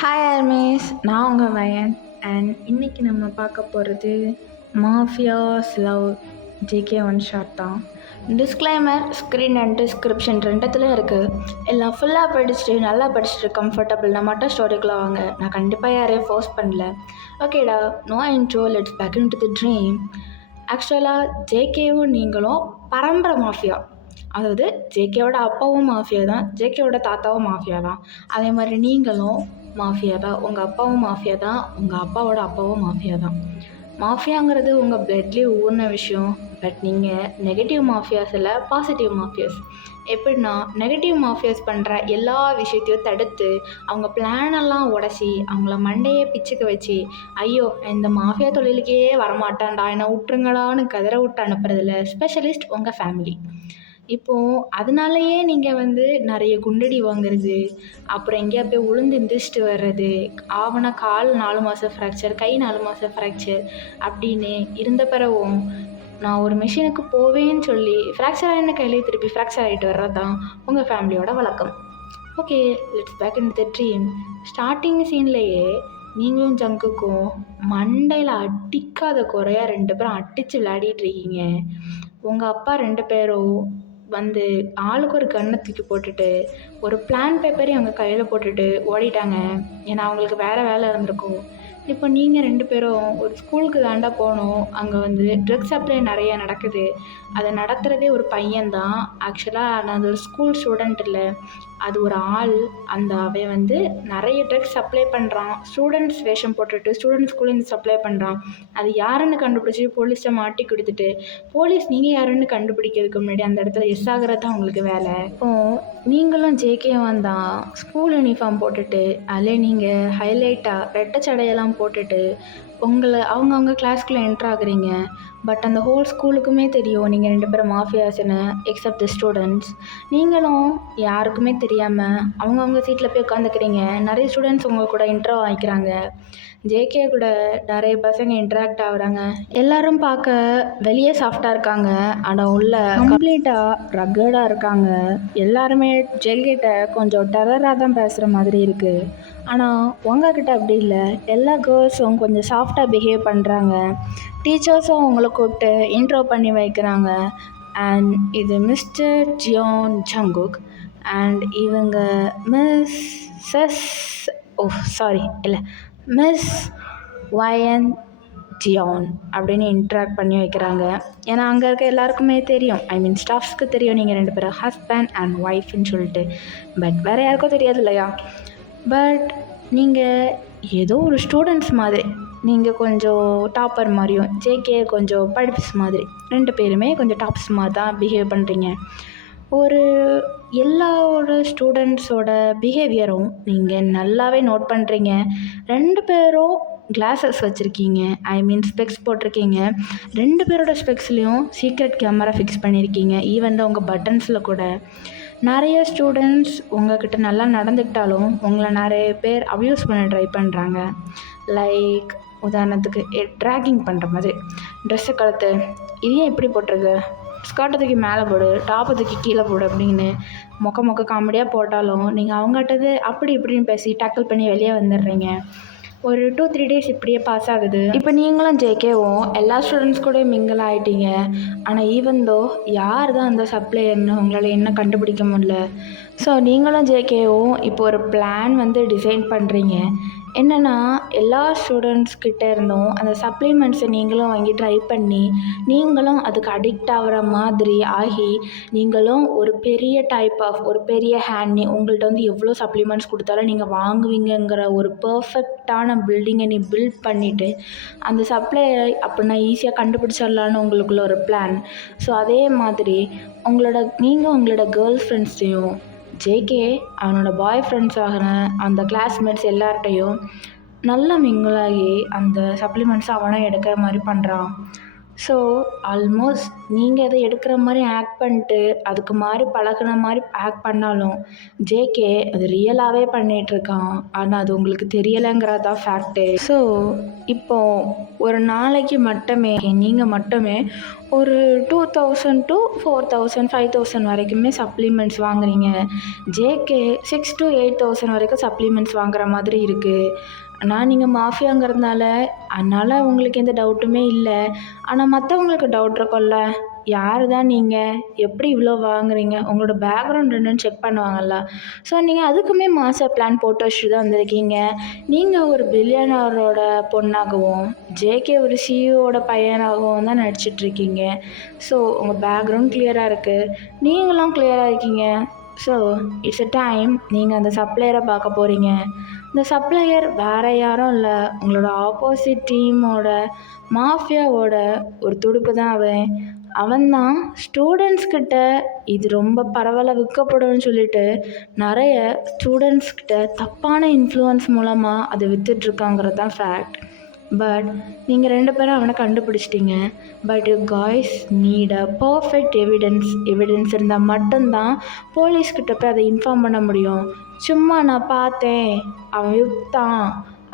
Hi armies, நான் உங்கள் வயன். And இன்றைக்கி நம்ம பார்க்க போகிறது mafia's love JK one shot தான். டிஸ்க்ளைமர் ஸ்க்ரீன் அண்ட் டிஸ்கிரிப்ஷன் ரெண்டத்துலேயும் இருக்குது. எல்லாம் ஃபுல்லாக படிச்சுட்டு நல்லா படிச்சுட்டு கம்ஃபர்டபுள்னா மட்டும் ஸ்டோரிக்குள்ளே வாங்க. நான் கண்டிப்பாக யாரையும் ஃபோர்ஸ் பண்ணல. ஓகேடா, no intro, let's back into the dream. ஆக்சுவலாக ஜேகேவும் நீங்களும் பரம்பரை மாஃபியா. அதாவது ஜேகேவோட அப்பாவும் மாஃபியா தான், ஜேகேவோட தாத்தாவும் மாஃபியா தான். அதே மாதிரி நீங்களும் மாஃபியா தான், உங்கள் அப்பாவும் மாஃபியா தான், உங்கள் அப்பாவோட அப்பாவும் மாஃபியா தான். மாஃபியாங்கிறது உங்கள் பிளட்லேயே ஊர்ன விஷயம். பட் நீங்கள் நெகட்டிவ் மாஃபியாஸ் இல்லை, பாசிட்டிவ் மாஃபியாஸ். எப்படின்னா, நெகட்டிவ் மாஃபியாஸ் பண்ணுற எல்லா விஷயத்தையும் தடுத்து அவங்க பிளானெல்லாம் உடச்சி அவங்கள மண்டையே பிச்சுக்க வச்சு, ஐயோ இந்த மாஃபியா தொழிலுக்கே வரமாட்டான்டா, என்னை விட்டுருங்கடான்னு கதற விட்டு அனுப்புறதில்ல ஸ்பெஷலிஸ்ட் உங்கள் ஃபேமிலி. இப்போது அதனாலயே நீங்கள் நிறைய குண்டடி வாங்குறது, அப்புறம் எங்கேயா போய் உளுந்து எந்திரிச்சிட்டு வர்றது, ஆவண கால் 4 மாதம் ஃப்ராக்சர், கை 4 மாதம் ஃப்ராக்சர் அப்படின்னு இருந்த பிறகும் நான் ஒரு மிஷினுக்கு போவேன்னு சொல்லி ஃப்ராக்சர் ஆகின கையிலே திருப்பி ஃப்ராக்சர் ஆகிட்டு வர்றது தான் உங்கள் ஃபேமிலியோட வழக்கம். Okay, let's back in the dream. Starting சீன்லேயே நீங்களும் ஜங்குக்கும் மண்டையில் அடிக்காத குறையா 2 பேரும் அடித்து விளையாடிட்டு இருக்கீங்க. உங்கள் அப்பா 2 பேரும் ஆளுக்கு ஒரு கன்னை தூக்கி போட்டுட்டு ஒரு பிளான் பேப்பரையும் அவங்க கையில் போட்டுட்டு ஓடிட்டாங்க. ஏன்னா அவங்களுக்கு வேறு வேலை இருந்திருக்கும். இப்போ நீங்கள் 2 பேரும் ஒரு ஸ்கூலுக்கு தாண்டா போகணும். அங்கே ட்ரக்ஸ் சப்ளை நிறைய நடக்குது. அதை நடத்துகிறதே ஒரு பையன்தான். ஆக்சுவலாக நான் அது ஒரு ஸ்கூல் ஸ்டூடெண்ட் இல்லை, அது ஒரு ஆள். அவன் நிறைய ட்ரக்ஸ் சப்ளை பண்ணுறான். ஸ்டூடெண்ட்ஸ் வேஷம் போட்டுட்டு ஸ்டூடெண்ட்ஸ் ஸ்கூலேருந்து சப்ளை பண்ணுறான். அது யாருன்னு கண்டுபிடிச்சி போலீஸ்ட்டை மாட்டி கொடுத்துட்டு, போலீஸ் நீங்கள் யாருன்னு கண்டுபிடிக்கிறதுக்கு முன்னாடி அந்த இடத்துல எஸ் ஆகிறது தான் உங்களுக்கு வேலை. இப்போது நீங்களும் ஜேகேவும் தான் ஸ்கூல் யூனிஃபார்ம் போட்டுட்டு அதில் நீங்கள் ஹைலைட்டாக ரெட்டை சடையெல்லாம் போட்டுட்டு அவங்கவுங்க கிளாஸ்க்குள்ளே என்ட்ரு ஆகுறீங்க. பட் அந்த ஹோல் ஸ்கூலுக்குமே தெரியும் நீங்கள் 2 பேரும் மாஃபியாஸ்ன்னு, எக்ஸப்ட் தி ஸ்டூடெண்ட்ஸ். நீங்களும் யாருக்குமே தெரியாமல் அவங்கவுங்க சீட்டில் போய் உட்காந்துக்கிறீங்க. நிறைய ஸ்டூடெண்ட்ஸ் உங்கள் கூட இன்ட்ரோ ஆகிக்கிறாங்க. ஜேகே கூட நிறைய பசங்க இன்ட்ராக்ட் ஆகுறாங்க. எல்லாரும் பார்க்க வெளியே சாஃப்டாக இருக்காங்க, ஆனால் உள்ள கம்ப்ளீட்டாக ரக்கடாக இருக்காங்க. எல்லாருமே ஜேகேட்ட கொஞ்சம் டெரராக தான் பேசுகிற மாதிரி இருக்குது. ஆனால் உங்ககிட்ட அப்படி இல்லை. எல்லா கேர்ள்ஸும் கொஞ்சம் சாஃப்டாக பிஹேவ் பண்ணுறாங்க. டீச்சர்ஸும் உங்களை கூப்பிட்டு இன்ட்ரோ பண்ணி வைக்கிறாங்க. அண்ட் இது மிஸ்டர் ஜியோன் ஜங்குக் அண்ட் இவங்க மிஸ் வயன் ஜியோன் அப்படின்னு இன்ட்ராக்ட் பண்ணி வைக்கிறாங்க. ஏன்னா அங்கே இருக்க எல்லாருக்குமே தெரியும், ஸ்டாஃப்ஸ்க்கு தெரியும் நீங்கள் 2 பேரும் ஹஸ்பண்ட் அண்ட் ஒய்ஃப்னு சொல்லிட்டு. பட் வேறு யாருக்கும் தெரியாது இல்லையா? பட் நீங்கள் ஏதோ ஒரு ஸ்டூடெண்ட்ஸ் மாதிரி, நீங்கள் கொஞ்சம் டாப்பர் மாதிரியும் ஜேகே கொஞ்சம் படிப்ஸ் மாதிரி, 2 பேருமே கொஞ்சம் டாப்ஸ் மாதிரி தான் பிஹேவ் பண்ணுறீங்க. எல்லாரோட ஸ்டூடெண்ட்ஸோட பிஹேவியரும் நீங்கள் நல்லாவே நோட் பண்ணுறீங்க. 2 பேரும் கிளாஸஸ் வச்சுருக்கீங்க, ஸ்பெக்ஸ் போட்டிருக்கீங்க. 2 பேரோட ஸ்பெக்ஸ்லேயும் சீக்ரெட் கேமரா ஃபிக்ஸ் பண்ணியிருக்கீங்க. ஈவன் தான் உங்கள் பட்டன்ஸில் கூட. நிறைய ஸ்டூடெண்ட்ஸ் உங்கள்கிட்ட நல்லா நடந்துக்கிட்டாலும் உங்களை நிறைய பேர் அப்யூஸ் பண்ண ட்ரை பண்ணுறாங்க. லைக் உதாரணத்துக்கு ட்ராகிங் பண்ணுற மாதிரி, ட்ரெஸ்ஸை கழுத்து, இதையும் எப்படி போட்டிருக்கு, ஸ்கர்ட்டை தூக்கி மேலே போடு, டாப்பை தூக்கி கீழே போடு அப்படின்னு மொக்க காமெடியாக போட்டாலும் நீங்கள் அவங்ககிட்டது அப்படி இப்படின்னு பேசி டேக்கிள் பண்ணி வெளியே வந்துடுறீங்க. ஒரு 2-3 டேஸ் இப்படியே பாஸ் ஆகுது. இப்போ நீங்களும் ஜேகேவும் எல்லா ஸ்டூடெண்ட்ஸ் கூட மிங்கிள் ஆகிட்டீங்க. ஆனால் ஈவன் தோ யார் தான் அந்த சப்ளையர்னு உங்களால் என்ன கண்டுபிடிக்க முடியல. ஸோ நீங்களும் ஜேகேவும் இப்போ ஒரு பிளான் டிசைன் பண்ணுறீங்க. என்னென்னா, எல்லா ஸ்டூடெண்ட்ஸ்கிட்ட இருந்தும் அந்த சப்ளிமெண்ட்ஸை நீங்களும் வாங்கி ட்ரை பண்ணி நீங்களும் அதுக்கு அடிக்ட் ஆகிற மாதிரி ஆகி, நீங்களும் ஒரு பெரிய ஹேண்ட் உங்கள்கிட்ட எவ்வளோ சப்ளிமெண்ட்ஸ் கொடுத்தாலும் நீங்கள் வாங்குவீங்கங்கிற ஒரு பர்ஃபெக்டான பில்டிங்கை நீ பில்ட் பண்ணிவிட்டு அந்த சப்ளையரை அப்படின்னா ஈஸியாக கண்டுபிடிச்சிடலான்னு உங்களுக்குள்ள ஒரு பிளான். ஸோ அதே மாதிரி நீங்கள் உங்களோட கேர்ள் ஃப்ரெண்ட்ஸையும் ஜேகே அவனோட பாய் ஃப்ரெண்ட்ஸ் ஆகிற அந்த கிளாஸ்மேட்ஸ் எல்லார்ட்டையும் நல்லா மிங்கிளாகி அந்த சப்ளிமெண்ட்ஸை அவனும் எடுக்கிற மாதிரி பண்ணுறான். ஸோ ஆல்மோஸ்ட் நீங்கள் அதை எடுக்கிற மாதிரி ஆக்ட் பண்ணிட்டு அதுக்கு மாதிரி பழகுன மாதிரி ஆக்ட் பண்ணாலும் ஜேகே அது ரியலாகவே பண்ணிகிட்ருக்கான். ஆனால் அது உங்களுக்கு தெரியலைங்கிறது தான் ஃபேக்ட்டு. ஸோ இப்போது ஒரு நாளைக்கு நீங்கள் மட்டுமே ஒரு 2000 to 4000 5000 வரைக்குமே சப்ளிமெண்ட்ஸ் வாங்குறீங்க. ஜேகே 6 to 8000 வரைக்கும் சப்ளிமெண்ட்ஸ் வாங்குற மாதிரி இருக்குது. ஆனால் நீங்கள் மாஃபியாங்கிறதுனால அதனால் உங்களுக்கு எந்த டவுட்டுமே இல்லை. ஆனால் மற்றவங்களுக்கு டவுட் இருக்கும்ல, யார் தான் நீங்கள், எப்படி இவ்வளோ வாங்குறீங்க, உங்களோட பேக்ரவுண்ட் என்னன்னு செக் பண்ணுவாங்கல்ல. ஸோ நீங்கள் அதுக்குமே மாஸ்டர் பிளான் போட்டு வச்சுட்டு தான் வந்திருக்கீங்க. நீங்கள் ஒரு பில்லியனரோட பொண்ணாகவும் ஜேகே ஒரு சிஇஓட பையனாகவும் தான் நடிச்சிட்ருக்கீங்க. ஸோ உங்கள் பேக்ரவுண்ட் கிளியராக இருக்குது, நீங்களும் கிளியராக இருக்கீங்க. ஸோ இட்ஸ் எ டைம் நீங்கள் அந்த சப்ளையரை பார்க்க போகிறீங்க. இந்த சப்ளையர் வேறு யாரும் இல்லை, உங்களோட ஆப்போசிட் டீமோட மாஃபியாவோட ஒரு துடுப்பு தான் அவன்தான் ஸ்டூடெண்ட்ஸ்கிட்ட இது ரொம்ப பரவலாக விற்கப்படும்னு சொல்லிட்டு நிறைய ஸ்டூடெண்ட்ஸ்கிட்ட தப்பான இன்ஃப்ளூயன்ஸ் மூலமாக அதை விற்றுட்ருக்காங்கிறது தான் ஃபேக்ட். பட் நீங்கள் 2 பேரும் அவனை கண்டுபிடிச்சிட்டிங்க. But you guys need a perfect evidence இருந்தால் மட்டும்தான் போலீஸ்கிட்ட போய் அதை இன்ஃபார்ம் பண்ண முடியும். சும்மா நான் பார்த்தேன், அவன் விற்றான்,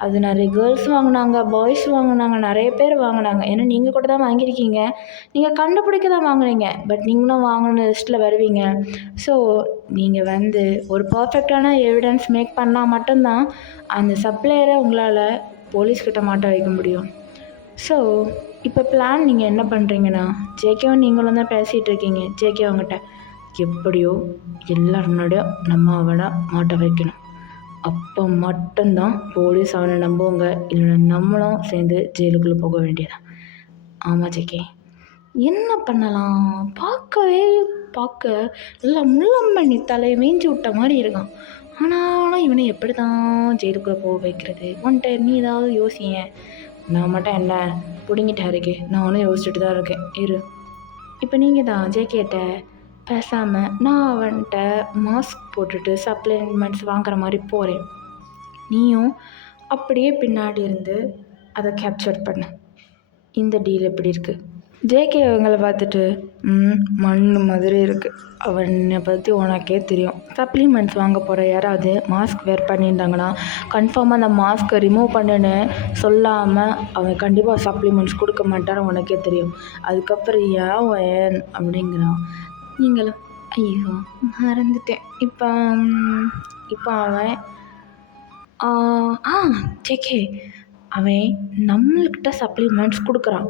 அது நிறைய கேர்ள்ஸ் வாங்கினாங்க, பாய்ஸ் வாங்கினாங்க, நிறைய பேர் வாங்கினாங்க, ஏன்னா நீங்கள் கூட தான் வாங்கியிருக்கீங்க, நீங்கள் கண்டுபிடிக்க தான் வாங்குறீங்க. பட் நீங்களும் வாங்கின லிஸ்ட்டில் வருவீங்க. ஸோ நீங்கள் ஒரு பர்ஃபெக்டான எவிடன்ஸ் மேக் பண்ணால் மட்டும்தான் அந்த சப்ளையரை உங்களால் போலீஸ்கிட்ட மாட்ட வைக்க முடியும். ஸோ இப்போ பிளான் நீங்கள் என்ன பண்ணுறீங்கன்னா, ஜேகேவும் நீங்களும் தான் பேசிகிட்டு இருக்கீங்க. ஜேகே அவங்ககிட்ட எப்படியோ எல்லாருனாடையும் நம்ம அவனை மாட்ட வைக்கணும், அப்போ மட்டும்தான் போலீஸ் அவனை நம்புவாங்க, இல்லைன்னா நம்மளும் சேர்ந்து ஜெயிலுக்குள்ளே போக வேண்டியதான். ஆமாம் ஜேகே, என்ன பண்ணலாம்? பார்க்க நல்லா முள்ளம்பண்ணி தலையை மேய்ஞ்சி விட்ட மாதிரி இருக்கான். ஆனாலும் இவனை எப்படி தான் ஜெயிலுக்குள்ளே போக வைக்கிறது? வந்துட்டு நீ ஏதாவது யோசிங்க. நான் மட்டும் என்ன பிடுங்கிட்டா இருக்கே, நான் ஒன்றும் யோசிச்சுட்டு தான் இருக்கேன். இப்போ நீங்கள் தான் ஜேகேட்ட பேசாமல் நான் அவன்கிட்ட மாஸ்க் போட்டுட்டு சப்ளிமெண்ட்ஸ் வாங்குற மாதிரி போகிறேன், நீயும் அப்படியே பின்னாடி இருந்து அதை கேப்சர் பண்ணு. இந்த டீல் எப்படி இருக்குது? ஜேகே அவங்கள பார்த்துட்டு மண் மாதிரி இருக்குது, அவனை பற்றி உனக்கே தெரியும். சப்ளிமெண்ட்ஸ் வாங்க போகிற யாராவது மாஸ்க் வேர் பண்ணியிருந்தாங்கன்னா கன்ஃபார்மாக அந்த மாஸ்க்கை ரிமூவ் பண்ணுன்னு சொல்லாமல் அவன் கண்டிப்பாக சப்ளிமெண்ட்ஸ் கொடுக்க மாட்டான்னு உனக்கே தெரியும். அதுக்கப்புறம் ஏன் அப்படிங்கிறான். நீங்களும் ஐயோ மறந்துட்டேன். இப்போ அவன் ஜேகே அவன் நம்மள்கிட்ட சப்ளிமெண்ட்ஸ் கொடுக்குறான்,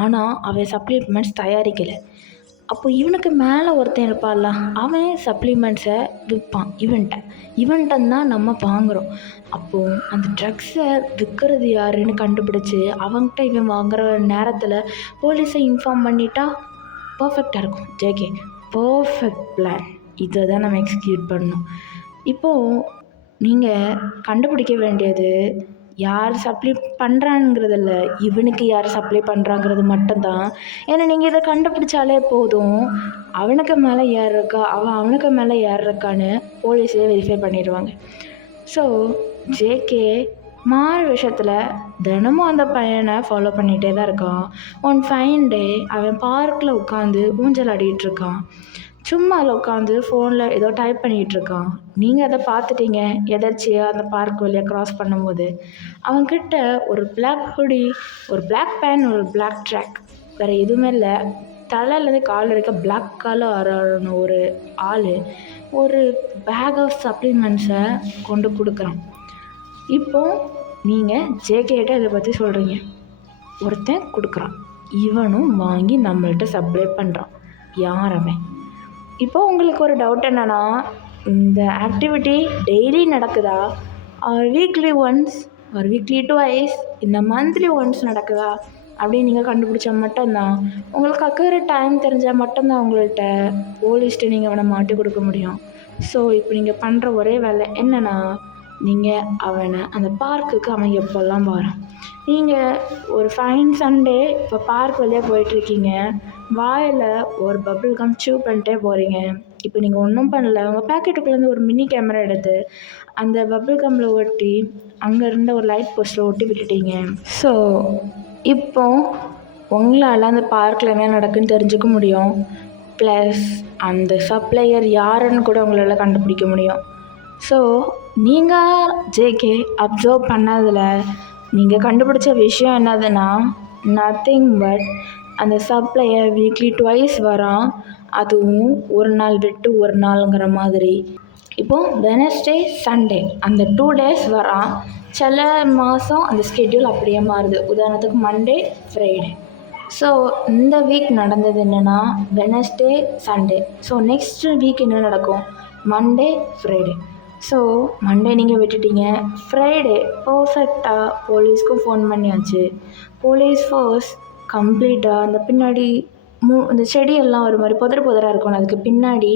ஆனால் அவன் சப்ளிமெண்ட்ஸ் தயாரிக்கலை. அப்போ இவனுக்கு மேலே ஒருத்தன் இருப்பான்ல, அவன் சப்ளிமெண்ட்ஸை விற்பான் இவன்கிட்ட தான் நம்ம வாங்குகிறோம். அப்போது அந்த ட்ரக்ஸை விற்கிறது யாருன்னு கண்டுபிடிச்சி அவன்கிட்ட இவன் வாங்குகிற நேரத்தில் போலீஸை இன்ஃபார்ம் பண்ணிட்டா பர்ஃபெக்டாக இருக்கும். ஜேகே பர்ஃபெக்ட் பிளான், இதை தான் நம்ம எக்ஸிக்யூட் பண்ணணும். இப்போது நீங்கள் கண்டுபிடிக்க வேண்டியது யார் சப்ளை பண்ணுறாங்கிறதில்ல, இவனுக்கு யார் சப்ளை பண்ணுறாங்கிறது மட்டும்தான். ஏன்னா நீங்கள் இதை கண்டுபிடிச்சாலே போதும், அவனுக்கு மேலே யார் இருக்கா, அவனுக்கு மேலே யார் இருக்கான்னு போலீஸே வெரிஃபை பண்ணிடுவாங்க. ஸோ ஜேகே மாறு விஷயத்தில் தினமும் அந்த பையனை ஃபாலோ பண்ணிகிட்டே தான் இருக்கான். ஒன் ஃபைன் டே அவன் பார்க்கில் உட்காந்து ஊஞ்சல் ஆடிட்டுருக்கான். சும்மா அதில் உட்காந்து ஃபோனில் ஏதோ டைப் பண்ணிகிட்ருக்கான். நீங்கள் அதை பார்த்துட்டீங்க எதர்ச்சியாக அந்த பார்க் வழியாக க்ராஸ் பண்ணும்போது. அவன்கிட்ட ஒரு பிளாக் ஹுடி, ஒரு பிளாக் பேண்ட், ஒரு பிளாக் ட்ராக், வேறு எதுவுமே இல்லை. தலையிலேருந்து கால் வரைக்கும் பிளாக் கலர் ஒரு ஆள் ஒரு பேக் ஆஃப் சப்ளிமெண்ட்ஸை கொண்டு கொடுக்குறான். இப்போது நீங்கள் ஜேகேட்ட இதை பற்றி சொல்கிறீங்க. ஒருத்தன் கொடுக்குறான், இவனும் வாங்கி நம்மள்கிட்ட சப்ளை பண்ணுறான். யார் அவன்? இப்போது உங்களுக்கு ஒரு டவுட் என்னென்னா, இந்த ஆக்டிவிட்டி டெய்லி நடக்குதா, R weekly once, R weekly twice, இல்லை மந்த்லி ஒன்ஸ் நடக்குதா அப்படின்னு நீங்கள் கண்டுபிடிச்சா மட்டும்தான், உங்களுக்கு அக்யூரேட் டைம் தெரிஞ்சால் மட்டும்தான் உங்கள்கிட்ட போலீஸ்ட்டு நீங்கள் அவனை மாட்டி கொடுக்க முடியும். ஸோ இப்போ நீங்கள் பண்ணுற ஒரே வேலை என்னென்னா, நீங்கள் அவனை அந்த பார்க்குக்கு அவன் எப்போல்லாம் வரான். நீங்கள் ஒரு ஃபைன் சண்டே இப்போ பார்க் வழியாக போயிட்டுருக்கீங்க, வாயில் ஒரு பபிள் கம் சூ பண்ணிட்டே போகிறீங்க. இப்போ நீங்கள் ஒன்றும் பண்ணல, உங்கள் பேக்கெட்டுக்குள்ளேருந்து ஒரு மினி கேமரா எடுத்து அந்த பபிள் கம்மில் ஒட்டி அங்கே இருந்த ஒரு லைட் போஸ்ட்டில் ஒட்டி விட்டுட்டீங்க. ஸோ இப்போ உங்களால் அந்த பார்க்கில் என்ன நடக்குன்னு தெரிஞ்சுக்க முடியும். ப்ளஸ் அந்த சப்ளையர் யாருன்னு கூட உங்களால் கண்டுபிடிக்க முடியும். ஸோ நீங்கள் ஜேகே அப்சர்வ் பண்ணதில் நீங்கள் கண்டுபிடிச்ச விஷயம் என்னதுன்னா, நத்திங் பட் அந்த சப்ளையர் வீக்லி ட்வைஸ் வரான், அதுவும் ஒரு நாள் விட்டு ஒரு நாளுங்கிற மாதிரி. இப்போது வெனஸ்டே சண்டே அந்த 2 டேஸ் வரான். சில மாதம் அந்த ஸ்கெட்யூல் அப்படியே மாறுது. உதாரணத்துக்கு மண்டே ஃப்ரைடே. ஸோ இந்த வீக் நடந்தது என்னென்னா Wednesday Sunday. So next week என்ன நடக்கும்? Monday Friday. ஸோ மண்டே நீங்கள் விட்டுட்டீங்க. ஃப்ரைடே பர்ஃபெக்டாக போலீஸ்க்கும் ஃபோன் பண்ணியாச்சு. போலீஸ் ஃபோர்ஸ் கம்ப்ளீட்டாக அந்த பின்னாடி இந்த செடியெல்லாம் ஒரு மாதிரி புதராக இருக்கும், அதுக்கு பின்னாடி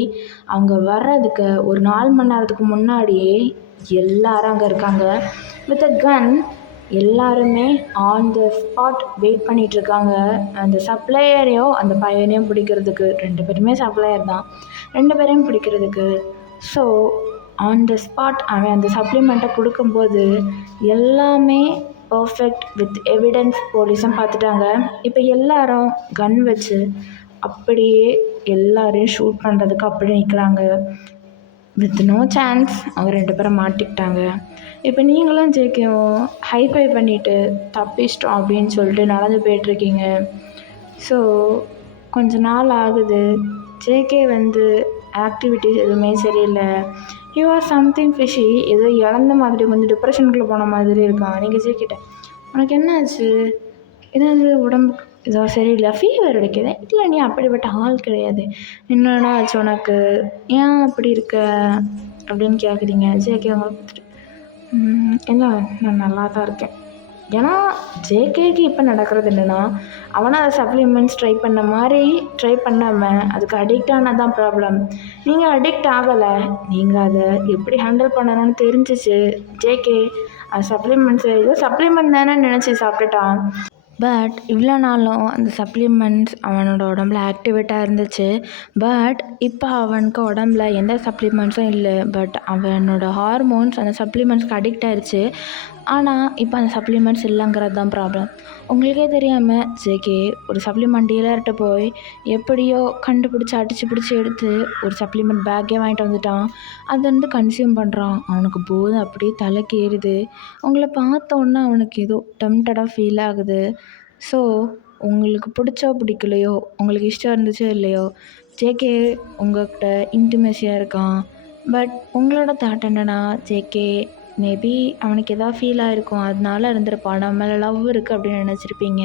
அவங்க வர்றதுக்கு ஒரு 4 மணி நேரத்துக்கு முன்னாடியே எல்லாரும் அங்கே இருக்காங்க வித் அ கன். எல்லாருமே ஆன் த ஸ்பாட் வெயிட் பண்ணிகிட்ருக்காங்க அந்த சப்ளையரையோ அந்த பையனையும் பிடிக்கிறதுக்கு. 2 பேருமே சப்ளையர் தான், 2 பேரையும் பிடிக்கிறதுக்கு. ஸோ ஆன் த ஸ்பாட் அவன் அந்த சப்ளிமெண்ட்டை கொடுக்கும்போது எல்லாமே பர்ஃபெக்ட் வித் எவிடன்ஸ் போலீஸும் பார்த்துட்டாங்க. இப்போ எல்லாரும் கன் வச்சு அப்படியே எல்லாரையும் ஷூட் பண்ணுறதுக்கு அப்படியே நிற்கிறாங்க. வித் நோ சான்ஸ் அவங்க 2 பேரும் மாட்டிக்கிட்டாங்க. இப்போ நீங்களும் ஜேகேவும் ஹைஃபை பண்ணிவிட்டு தப்பிச்சிட்டோம் அப்படின்னு சொல்லிட்டு நடந்து போயிட்டுருக்கீங்க. ஸோ கொஞ்ச நாள் ஆகுது. ஜேகே ஆக்டிவிட்டீஸ் எதுவுமே சரியில்லை. You or something fishy. ஏதோ இழந்த மாதிரி கொஞ்சம் டிப்ரெஷனுக்குள்ளே போன மாதிரி இருக்கான். நீங்கள் ஜேகிட்ட உனக்கு என்ன ஆச்சு? ஏதாவது உடம்புக்கு ஏதோ சரியில்லை, ஃபீவர் அடிக்குது? இல்லை, நீ அப்படிப்பட்ட ஆள் கிடையாது. என்னடா ஆச்சு உனக்கு? ஏன் அப்படி இருக்க அப்படின்னு கேட்குறீங்க. ஜேகே அவங்களை பார்த்துட்டு இல்லை, நான் நல்லா தான் இருக்கேன். ஏன்னா ஜேகேக்கு இப்போ நடக்கிறது என்னென்னா, அவனை அதை சப்ளிமெண்ட்ஸ் ட்ரை பண்ணாமல் அதுக்கு அடிக்ட் ஆனது தான் ப்ராப்ளம். நீங்கள் அடிக்ட் ஆகலை, நீங்கள் அதை எப்படி ஹேண்டில் பண்ணணும்னு தெரிஞ்சிச்சு. ஜேகே அது சப்ளிமெண்ட் தானே நினச்சி சாப்பிட்டுட்டான். பட் இவ்வளோ நாளும் அந்த சப்ளிமெண்ட்ஸ் அவனோட உடம்புல ஆக்டிவேட்டாக இருந்துச்சு. பட் இப்போ அவனுக்கு உடம்புல எந்த சப்ளிமெண்ட்ஸும் இல்லை. பட் அவனோட ஹார்மோன்ஸ் அந்த சப்ளிமெண்ட்ஸ்க்கு அடிக்ட் ஆகிடுச்சு. ஆனால் இப்போ அந்த சப்ளிமெண்ட்ஸ் இல்லைங்கிறது தான் ப்ராப்ளம். உங்களுக்கே தெரியாமல் ஜேகே ஒரு சப்ளிமெண்ட் டீலர்கிட்ட போய் எப்படியோ கண்டுபிடிச்சி அடித்து பிடிச்சி எடுத்து ஒரு சப்ளிமெண்ட் பேக்கே வாங்கிட்டு வந்துட்டான். அதை கன்சியூம் பண்ணுறான். அவனுக்கு போது அப்படியே தலைக்கு ஏறுது. உங்களை பார்த்தோன்னா அவனுக்கு ஏதோ டெம்டடாக ஃபீல் ஆகுது. ஸோ உங்களுக்கு பிடிக்கலையோ, உங்களுக்கு இஷ்டம் இருந்துச்சோ இல்லையோ, ஜேகே உங்கள்கிட்ட இன்டிமேசியாக இருக்கான். பட் உங்களோட தாட் என்னென்னா, ஜேகே மேபி அவனுக்கு எதாவது ஃபீல் ஆகிருக்கும், அதனால இருந்திருப்பான். நம்ம மேலே லவ் இருக்குது அப்படின்னு நினச்சிருப்பீங்க.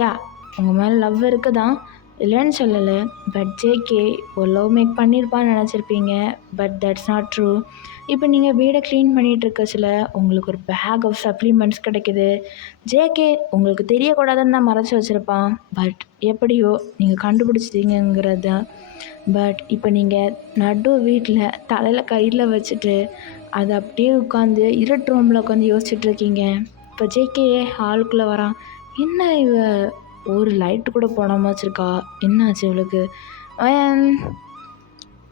யா, உங்கள் மேலே லவ் இருக்குது தான், இல்லைன்னு சொல்லலை. பட் ஜேகே ஒரு லவ் மேக் பண்ணியிருப்பான்னு நினச்சிருப்பீங்க. But that's not true. இப்போ நீங்கள் வீடை க்ளீன் பண்ணிகிட்ருக்கச்சில உங்களுக்கு ஒரு பேக் ஆஃப் சப்ளிமெண்ட்ஸ் கிடைக்கிது. ஜேகே உங்களுக்கு தெரியக்கூடாதுன்னு தான் மறைச்சி வச்சுருப்பான். பட் எப்படியோ நீங்கள் கண்டுபிடிச்சிட்டீங்கிறது தான். பட் இப்போ நீங்கள் நடு வீட்டில் தலையில் கையில் வச்சுட்டு அதை அப்படியே உட்காந்து இருட்டு ரூமில் உட்காந்து யோசிச்சுட்ருக்கீங்க. இப்போ ஜேகே ஹாலுக்குள்ளே வரான். என்ன இவ ஒரு லைட்டு கூட போடாமல் வச்சுருக்கா, என்னாச்சு இவளுக்கு?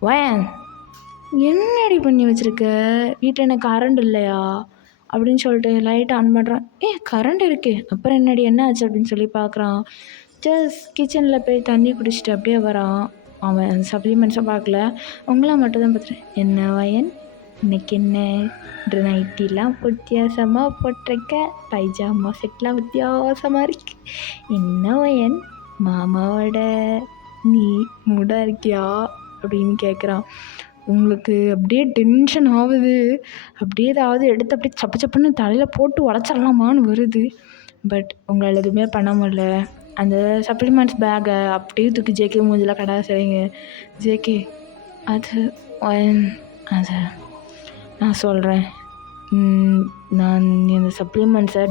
வயன் என்னடி பண்ணி வச்சுருக்க? வீட்டில் எனக்கு கரண்ட் இல்லையா அப்படின்னு சொல்லிட்டு லைட் ஆன் பண்ணுறான். கரண்ட் இருக்கே, அப்புறம் என்னடி என்ன ஆச்சு அப்படின்னு சொல்லி பார்க்குறான். ஜஸ்ட் கிச்சனில் போய் தண்ணி குடிச்சிட்டு அப்படியே வரான். அவன் அந்த சப்ளிமெண்ட்ஸை பார்க்கல, உங்களை மட்டும் தான் பார்த்துட்டேன். என்ன வயன், இன்னைக்கு என்ன நைட்டிலாம் வித்தியாசமாக போட்டிருக்க, பைஜாமா செட்லாம் வித்தியாசமாக இருக்கு. என்ன வயன், மாமாவோட நீ மூடாக இருக்கியா அப்படின்னு கேட்குறான். உங்களுக்கு அப்படியே டென்ஷன் ஆகுது. அப்படியே ஏதாவது எடுத்து அப்படியே சப்பு சப்புன்னு தலையில் போட்டு உடச்சிடலாமான்னு வருது. பட் உங்களால் எதுவுமே பண்ண முடியல. அந்த சப்ளிமெண்ட்ஸ் பேக்கை அப்படியே தூக்கி ஜேகே மூஞ்சில் கடை செய்யுங்க. ஜேகே அது அது நான் சொல்கிறேன், நான் இந்த சப்ளிமெண்ட்ஸை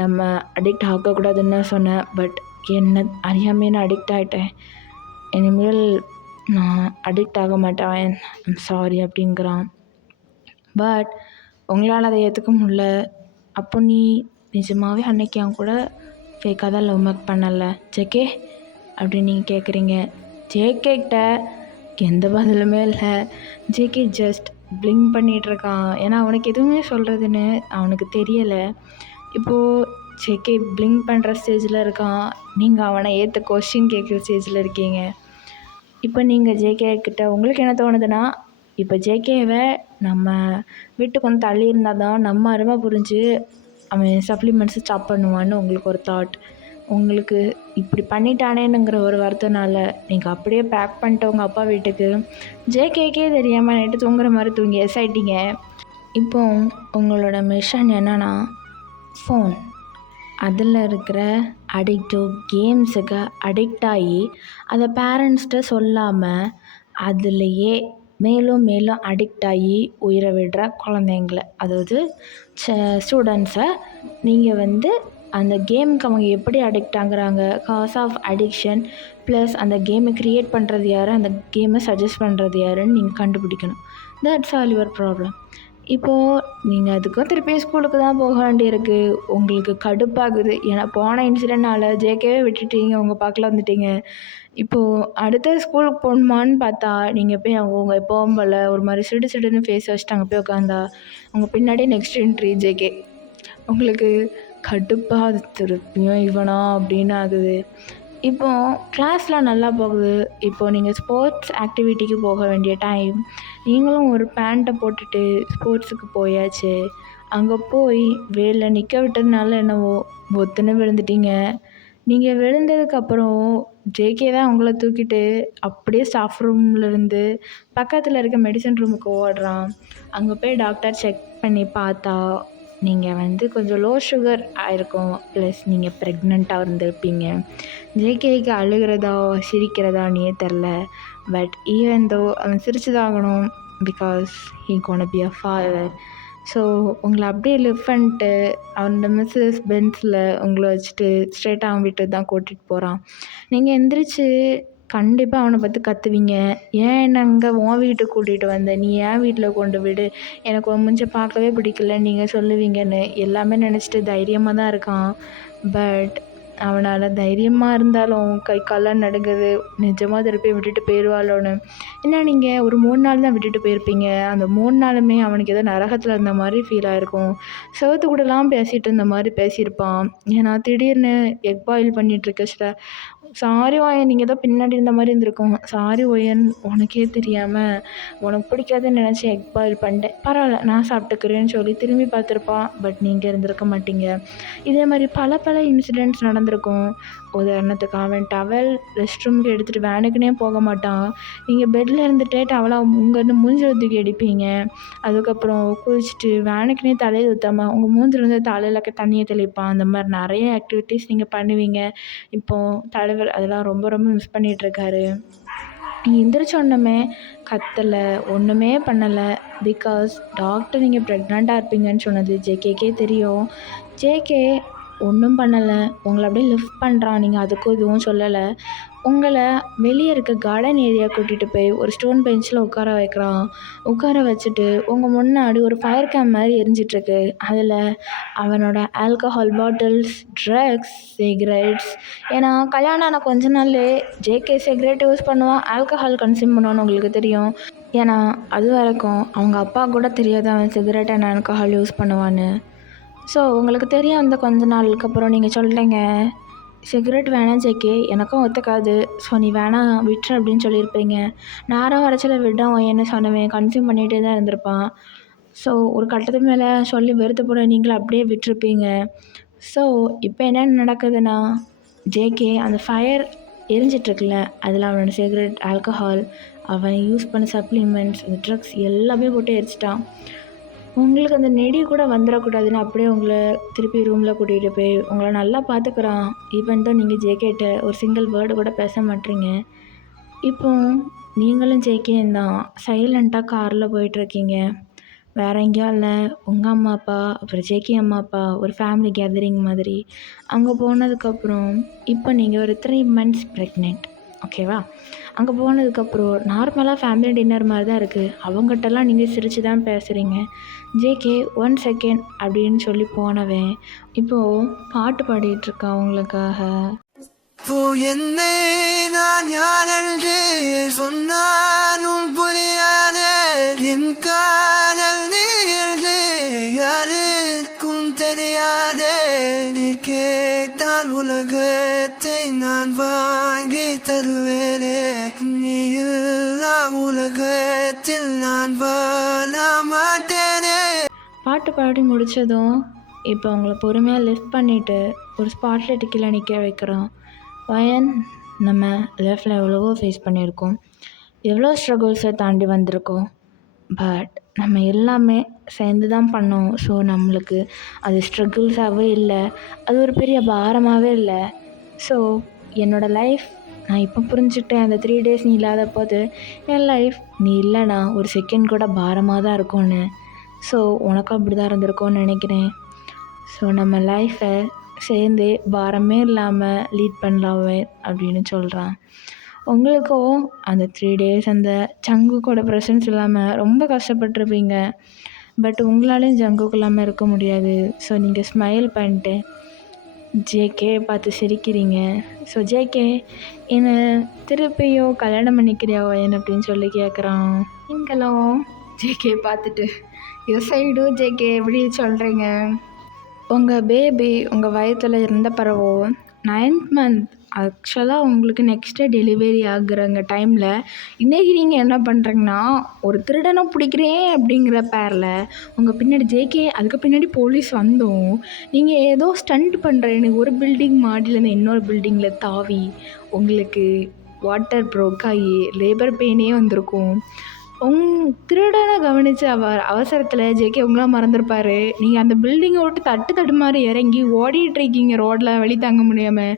நம்ம அடிக்ட் ஆகக்கூடாதுன்னு தான் சொன்னேன். பட் என்ன அறியாமே நான் அடிக்ட் ஆகிட்டேன். இனிமேல் நான் அடிக்ட் ஆக மாட்டேன், ஐம் சாரி அப்படிங்கிறான். பட் உங்களால் அதை ஏற்றுக்க முடியல. அப்போ நீ நிஜமாகவே அன்னைக்கு அவன் கூட ஃபேக்காக தான் லவ் மேக் பண்ணலை ஜேகே அப்படின்னு நீங்கள் கேட்குறீங்க. ஜேகேக்கிட்ட எந்த பதிலுமே இல்லை. ஜேகே ஜஸ்ட் பிளிங்க் பண்ணிகிட்ருக்கான். ஏன்னா அவனுக்கு எதுவுமே சொல்கிறதுன்னு அவனுக்கு தெரியலை. இப்போது ஜேகே பிளிங்க் பண்ணுற ஸ்டேஜில் இருக்கான். நீங்கள் அவனை ஏற்ற கொஸ்டின் கேட்குற ஸ்டேஜில் இருக்கீங்க. இப்போ நீங்கள் ஜேகே கிட்ட உங்களுக்கு என்ன தோணுதுன்னா, இப்போ ஜேகேவை நம்ம வீட்டுக்கு வந்து தள்ளி இருந்தால் தான் நம்ம அருமை புரிஞ்சு அவன் சப்ளிமெண்ட்ஸை ஸ்டாப் பண்ணுவான்னு உங்களுக்கு ஒரு தாட். உங்களுக்கு இப்படி பண்ணிட்டானேனுங்கிற ஒரு வருத்தனால நீங்கள் அப்படியே பேக் பண்ணிட்டு உங்கள் அப்பா வீட்டுக்கு ஜேகேக்கே தெரியாமல் நைட்டு தூங்குற மாதிரி தூங்கி ஆயிட்டீங்க. இப்போ உங்களோட மிஷன் என்னன்னா ஃபோன், அதில் இருக்கிற அடிக்டிவ் கேம்ஸுக்கு அடிக்ட் ஆகி அதை பேரண்ட்ஸ்கிட்ட சொல்லாமல் அதுலேயே மேலும் மேலும் அடிக்ட் ஆகி உயிரை விடுற குழந்தைங்கள, அதாவது ஸ்டூடெண்ட்ஸை நீங்கள் அந்த கேமுக்கு அவங்க எப்படி அடிக்ட் ஆகுறாங்க, காஸ் ஆஃப் அடிக்ஷன் ப்ளஸ் அந்த கேமை க்ரியேட் பண்ணுறது யார், அந்த கேமை சஜஸ்ட் பண்ணுறது யாருன்னு நீங்கள் கண்டுபிடிக்கணும். That's all your problem. இப்போது நீங்கள் அதுக்கும் திருப்பி ஸ்கூலுக்கு தான் போக வேண்டியிருக்கு. உங்களுக்கு கடுப்பாகுது. ஏன்னா போன இன்சிடென்ட்னால ஜேகேவே விட்டுட்டீங்க, உங்கள் பார்க்கல வந்துட்டீங்க. இப்போது அடுத்த ஸ்கூலுக்கு போகணுமான்னு பார்த்தா நீங்கள் போய் அவங்க எப்போவும் போல் ஒரு மாதிரி சிடு சிடுன்னு ஃபேஸ் வச்சுட்டு அங்கே போய் உட்காந்தா உங்கள் பின்னாடியே நெக்ஸ்ட் என்ட்ரி ஜேகே. உங்களுக்கு கடுப்பாக அது திருப்பியும் இவனா அப்படின்னு ஆகுது. இப்போது கிளாஸ்லாம் நல்லா போகுது. இப்போது நீங்கள் ஸ்போர்ட்ஸ் ஆக்டிவிட்டிக்கு போக வேண்டிய டைம். நீங்களும் ஒரு பேண்ட்டை போட்டுட்டு ஸ்போர்ட்ஸுக்கு போயாச்சு. அங்கே போய் வேலை நிற்க விட்டதுனால என்னவோ பொத்துன்னு விழுந்துட்டீங்க. நீங்கள் விழுந்ததுக்கப்புறம் ஜேகே தான் உங்களை தூக்கிட்டு அப்படியே ஸ்டாஃப் ரூம்லேருந்து பக்கத்தில் இருக்க மெடிசன் ரூமுக்கு ஓடுறான். அங்கே போய் டாக்டர் செக் பண்ணி பார்த்தா நீங்கள் கொஞ்சம் லோ சுகர் ஆயிருக்கும், ப்ளஸ் நீங்கள் ப்ரெக்னெண்ட்டாக இருந்திருப்பீங்க. ஜேகேக்கு அழுகிறதா சிரிக்கிறதானே தெரில. பட் ஈவன் தோ அவன் சிரிச்சுதாகணும், because he gonna be a father. So உங்களை அப்படியே லிஃப்ட் பண்ணிட்டு அவனோட மிஸ்ஸஸ் பென்ஸில் உங்களை வச்சுட்டு ஸ்ட்ரெயிட்டாக அவன் வீட்டுக்கு தான் கூட்டிகிட்டு போகிறான். நீங்கள் எந்திரிச்சு கண்டிப்பாக அவனை பார்த்து கத்துவீங்க. ஏன் என்ன அங்கே உன் வீட்டுக்கு கூட்டிகிட்டு வந்த, நீ ஏன் வீட்டில் கொண்டு விடு, எனக்கு உன் மூஞ்ச பார்க்கவே பிடிக்கல நீங்கள் சொல்லுவீங்கன்னு எல்லாமே நினச்சிட்டு தைரியமாக தான் இருக்கான். பட் அவனால் தைரியமாக இருந்தாலும் கை கால்லாம் நடுங்குது, நிஜமாக திருப்பி விட்டுட்டு போயிடுவாளோன்னு. ஏன்னா நீங்கள் ஒரு 3 நாள் தான் விட்டுட்டு போயிருப்பீங்க. அந்த 3 நாளுமே அவனுக்கு ஏதோ நரகத்தில் இருந்த மாதிரி ஃபீல் ஆகிருக்கும். செவத்து கூடலாம் பேசிகிட்டு இருந்த மாதிரி பேசியிருப்பான். ஏன்னா திடீர்னு எக் பாயில் பண்ணிகிட்ருக்க சில சாரி ஓயன், நீங்கள் தான் பின்னாடி இருந்த மாதிரி இருந்திருக்கும். சாரி ஓயன், உனக்கே தெரியாமல் உனக்கு பிடிக்காதுன்னு நினச்சி எக் பாயில் பண்ணிட்டேன், பரவாயில்ல நான் சாப்பிட்டுக்கிறேன்னு சொல்லி திரும்பி பார்த்துருப்பான். பட் நீங்கள் இருந்திருக்க மாட்டீங்க. இதே மாதிரி பல இன்சிடெண்ட்ஸ் நடந்திருக்கும். உதாரணத்துக்கு அவன் டவல் ரெஸ்ட் ரூமுக்கு எடுத்துகிட்டு வேனுக்குனே போக மாட்டான். நீங்கள் பெட்டில் இருந்துகிட்டே டவலை உங்கள்கிட்ட மூஞ்சில் தூக்கி அடிப்பீங்க. அதுக்கப்புறம் குளிச்சுட்டு வேனுக்குனே தலையை ஊற்றாமல் உங்கள் மூஞ்சிலேருந்து தலையில் தண்ணியை தெளிப்பான். அந்த மாதிரி நிறைய ஆக்டிவிட்டீஸ் நீங்கள் பண்ணுவீங்க. இப்போது தலைவர் அதெல்லாம் ரொம்ப ரொம்ப மிஸ் பண்ணிகிட்ருக்காரு. நீங்கள் எந்திரிச்சோன்னமே கத்தலை, ஒன்றுமே பண்ணலை. பிகாஸ் டாக்டர் நீங்கள் ப்ரெக்னெண்ட்டாக இருப்பீங்கன்னு சொன்னது ஜேகேக்கே தெரியும். ஜேகே ஒன்றும் பண்ணலை, உங்களை அப்படியே லிஃப்ட் பண்ணுறான். நீங்கள் அதுக்கும் எதுவும் சொல்லலை. உங்களை வெளியே இருக்க கார்டன் ஏரியா கூட்டிகிட்டு போய் ஒரு ஸ்டோன் பெஞ்சில் உட்கார வைக்கிறான். உட்கார வச்சுட்டு உங்கள் முன்னாடி ஒரு ஃபயர் கேம்ப் மாதிரி எரிஞ்சிட்ருக்கு. அதில் அவனோட ஆல்கஹால் பாட்டில்ஸ், ட்ரக்ஸ், சிகரெட்ஸ். ஏன்னா கல்யாணம் ஆன கொஞ்ச நாள்லே ஜேகே சிகரெட் யூஸ் பண்ணுவான், ஆல்கஹால் கன்சியூம் பண்ணுவான்னு உங்களுக்கு தெரியும். ஏன்னா அது வரைக்கும் அவங்க அப்பா கூட தெரியாது அவன் சிகரெட் அண்ட் ஆல்கஹால் யூஸ் பண்ணுவான்னு. ஸோ உங்களுக்கு தெரியும். அந்த கொஞ்ச நாளுக்கு அப்புறம் நீங்கள் சொல்கிறீங்க, சிகரெட் வேணாம் ஜேகே, எனக்கும் ஒத்துக்காது, ஸோ நீ வேணாம் விட்டுரு அப்படின்னு சொல்லியிருப்பீங்க. நேரம் வரைச்சல விடான் என்ன சொன்னவன் கன்சியூம் பண்ணிகிட்டே தான் இருந்திருப்பான். ஸோ ஒரு கட்டத்துக்கு மேலே சொல்லி வெறுத்து போட நீங்களும் அப்படியே விட்டுருப்பீங்க. ஸோ இப்போ என்ன நடக்குதுன்னா, ஜேகே அந்த ஃபயர் எரிஞ்சிட்ருக்குல்ல, அதில் அவனோட சிகரெட், ஆல்கஹால், அவன் யூஸ் பண்ண சப்ளிமெண்ட்ஸ், அந்த ட்ரக்ஸ் எல்லாமே போட்டு எரிச்சிட்டான். உங்களுக்கு அந்த நெடி கூட வந்துடக்கூடாதுன்னு அப்படியே உங்களை திருப்பி ரூமில் கூட்டிகிட்டு போய் உங்களை நல்லா பார்த்துக்குறான். ஈவன் தான் நீங்கள் ஜேகேட்ட ஒரு சிங்கிள் வேர்டு கூட பேச மாட்டீங்க. இப்போ நீங்களும் ஜேகேயும் தான் சைலண்ட்டாக காரில் போயிட்டுருக்கீங்க. வேறு எங்கேயும் இல்லை, உங்கள் அம்மா அப்பா அப்புறம் ஜேகே அம்மா அப்பா ஒரு ஃபேமிலி கேதரிங் மாதிரி. அங்கே போனதுக்கப்புறம் இப்போ நீங்கள் ஒரு 3 months ப்ரெக்னென்ட், ஓகேவா? அங்கே போனதுக்கப்புறம் நார்மலாக ஃபேமிலி டின்னர் மாதிரி தான் இருக்குது. அவங்ககிட்டலாம் நீங்கள் சிரித்து தான் பேசுகிறீங்க. ஜேகே 1 second அப்படின்னு சொல்லி போனவன் இப்போது பாட்டு பாடிட்டுருக்கா உங்களுக்காக. என்னை நான் யார் என்று சொன்னாலும் புரியாத என் காதல் நீர்ந்து யாருக்கும் தெரியாத நீ கேட்டால் உலகத்தை நான் வாங்கி தருவேனே, நீ இல்லா உலகத்தில் நான் வாழ மாட்டேனே. பாட்டு பாடி முடித்ததும் இப்போ அவங்கள பொறுமையாக லிஃப்ட் பண்ணிவிட்டு ஒரு ஸ்பாட்லைட்டு கீழே நிற்க வைக்கிறோம். வயன் நம்ம லைஃப்பில் எவ்வளவோ ஃபேஸ் பண்ணியிருக்கோம், எவ்வளோ ஸ்ட்ரகிள்ஸை தாண்டி வந்திருக்கோம். பட் நம்ம எல்லாமே சேர்ந்து தான் பண்ணோம். ஸோ நம்மளுக்கு அது ஸ்ட்ரகிள்ஸாகவே இல்லை, அது ஒரு பெரிய பாரமாகவே இல்லை. ஸோ என்னோடய லைஃப் நான் இப்போ புரிஞ்சுக்கிட்டேன். அந்த 3 days நீ இல்லாத போது என் லைஃப் நீ இல்லைனா ஒரு செகண்ட் கூட பாரமாக தான் இருக்கும்னு. ஸோ உனக்கும் அப்படி தான் இருந்திருக்கும்னு நினைக்கிறேன். ஸோ நம்ம லைஃப்பை சேர்ந்து பாரமே இல்லாமல் லீட் பண்ணலாம் அப்படின்னு சொல்கிறேன். உங்களுக்கும் அந்த 3 days அந்த ஜங்குக்கோட ப்ரெசன்ஸ் இல்லாமல் ரொம்ப கஷ்டப்பட்டிருப்பீங்க. பட் உங்களாலேயும் ஜங்குக்கு இல்லாமல் இருக்க முடியாது. ஸோ நீங்கள் ஸ்மைல் பண்ணிட்டு ஜேகே பார்த்து சிரிக்கிறீங்க. ஸோ ஜேகே என்னை திருப்பியும் கல்யாணம் பண்ணிக்கிறியா வயன் அப்படின்னு சொல்லி கேட்குறான். நீங்களும் ஜேகே பார்த்துட்டு எஸ் சைடு ஜேகே எப்படி சொல்கிறீங்க? உங்கள் பேபி உங்கள் வயத்தில் இருந்த பிறகு 9th month ஆக்சுவலாக உங்களுக்கு நெக்ஸ்ட்டு டெலிவரி ஆகுறங்க டைமில் இன்றைக்கி நீங்கள் என்ன பண்ணுறீங்கன்னா, ஒரு திருடனை பிடிக்கிறேன் அப்படிங்கிற பேரில் உங்கள் பின்னாடி ஜேகே, அதுக்கு பின்னாடி போலீஸ் வந்தும் நீங்கள் ஏதோ ஸ்டண்ட் பண்ணுறேன்னு ஒரு பில்டிங் மாடியிலேருந்து இன்னொரு பில்டிங்கில் தாவி உங்களுக்கு வாட்டர் ப்ரோக் ஆகி லேபர் பெயினே வந்திருக்கும். திருடனை கவனித்து அவசரத்தில் ஜேகே உங்களா மறந்துருப்பார். நீங்கள் அந்த பில்டிங்கை விட்டு தடுமாறி இறங்கி ஓடிட்டுருக்கீங்க ரோட்டில், வழி தாங்க முடியாமல்.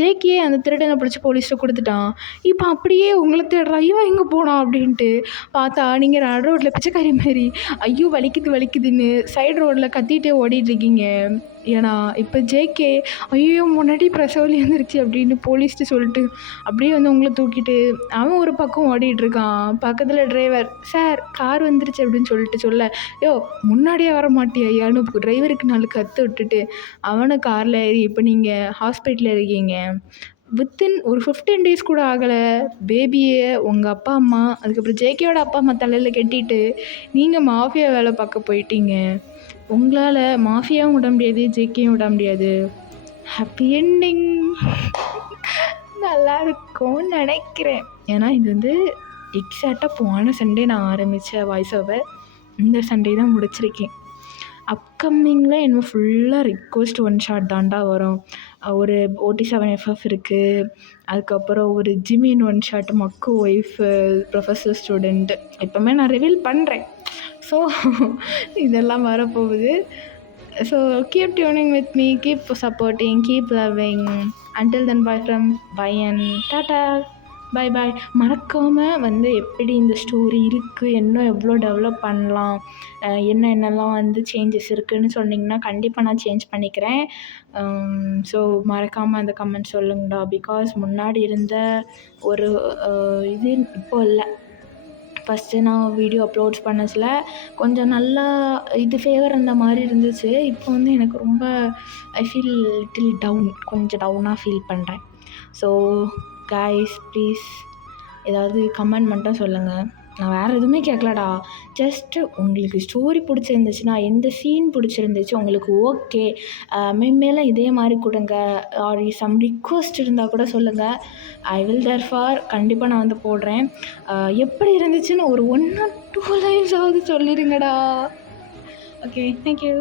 ஜேகே அந்த திருடனை பிடிச்சி போலீஸ்கிட்ட கொடுத்துட்டான். இப்போ அப்படியே உங்களை தேடுறா, ஐயோ எங்கே போனான் அப்படின்ட்டு பார்த்தா நீங்கள் நடு ரோட்டில் பிச்சைக்காரி மாதிரி ஐயோ வலிக்குதுன்னு சைடு ரோட்டில் கத்திகிட்டே ஓடிட்டுருக்கீங்க. ஏன்னா இப்போ ஜேகே ஐயோ முன்னாடி பிரசவலி வந்துருச்சு அப்படின்னு போலீஸ்ட்டு சொல்லிட்டு அப்படியே வந்து உங்களை தூக்கிட்டு அவன் ஒரு பக்கம் ஓடிட்டுருக்கான். பக்கத்தில் டிரைவர், சார் கார் வந்துருச்சு அப்படின்னு சொல்ல, யோ முன்னாடியே வர மாட்டியா ஐயான்னு டிரைவருக்கு 4 கற்று விட்டுட்டு அவனை காரில் ஏறி இப்போ நீங்கள் ஹாஸ்பிட்டலில் இருக்கீங்க. வித்தின் ஒரு 15 days கூட ஆகலை, பேபியை உங்கள் அப்பா அம்மா அதுக்கப்புறம் ஜேகேயோட அப்பா அம்மா தலையில் கட்டிட்டு நீங்கள் மாஃபியா வேலை பார்க்க போயிட்டீங்க. உங்களால் மாஃபியாவும் விட முடியாது, ஜேகேயும் விட முடியாது. ஹாப்பி என்டிங் நல்லா இருக்கும்னு நினைக்கிறேன். ஏன்னா இது வந்து எக்ஸாக்டாக போன சண்டே நான் ஆரம்பித்த வாய்ஸ் ஓவர் இந்த சண்டே தான் முடிச்சிருக்கேன். அப்கமிங்கில் இன்னும் ஃபுல்லாக ரிக்வெஸ்ட் ஒன் ஷாட் தாண்டா வரும். ஒரு OT7FF இருக்குது, அதுக்கப்புறம் ஒரு ஜிமின் ஒன் ஷாட், மக்கு ஒய்ஃபு, ப்ரொஃபஸர் ஸ்டூடெண்ட் இப்போமே நான் ரிவீல் பண்ணுறேன். ஸோ இதெல்லாம் வரப்போகுது. So keep tuning with me, keep supporting, keep loving. Until then bye from பையன், டாட்டா, பாய் பாய். மறக்காமல் வந்து எப்படி இந்த ஸ்டோரி இருக்குது, இன்னும் எவ்வளோ டெவலப் பண்ணலாம், என்னென்னலாம் வந்து சேஞ்சஸ் இருக்குதுன்னு சொன்னிங்கன்னா கண்டிப்பாக நான் சேஞ்ச் பண்ணிக்கிறேன். ஸோ மறக்காமல் அந்த கமெண்ட் சொல்லுங்கடா. பிகாஸ் முன்னாடி இருந்த ஒரு இது இப்போ இல்லை. ஃபஸ்ட்டு நான் வீடியோ அப்லோட்ஸ் பண்ணதில் கொஞ்சம் நல்லா இது ஃபேவர் அந்த மாதிரி இருந்துச்சு. இப்போ வந்து எனக்கு ரொம்ப ஐ ஃபீல் லிட்டில் டவுன், கொஞ்சம் டவுனாக ஃபீல் பண்ணுறேன். ஸோ கைஸ் ப்ளீஸ் ஏதாவது கமெண்ட் மட்டும் சொல்லுங்கள். நான் வேறு எதுவுமே கேட்கலடா. ஜஸ்ட்டு உங்களுக்கு ஸ்டோரி பிடிச்சிருந்துச்சுன்னா, எந்த சீன் பிடிச்சிருந்துச்சு உங்களுக்கு ஓகே, மேலே இதே மாதிரி கொடுங்க, ஆர் சம் ரிக்வஸ்ட் இருந்தால் கூட சொல்லுங்கள். ஐ வில் தேர்ஃபார் கண்டிப்பாக நான் வந்து போடுறேன். எப்படி இருந்துச்சுன்னு ஒரு 1 or 2 lines ஆவது சொல்லிடுங்கடா. Okay, thank you.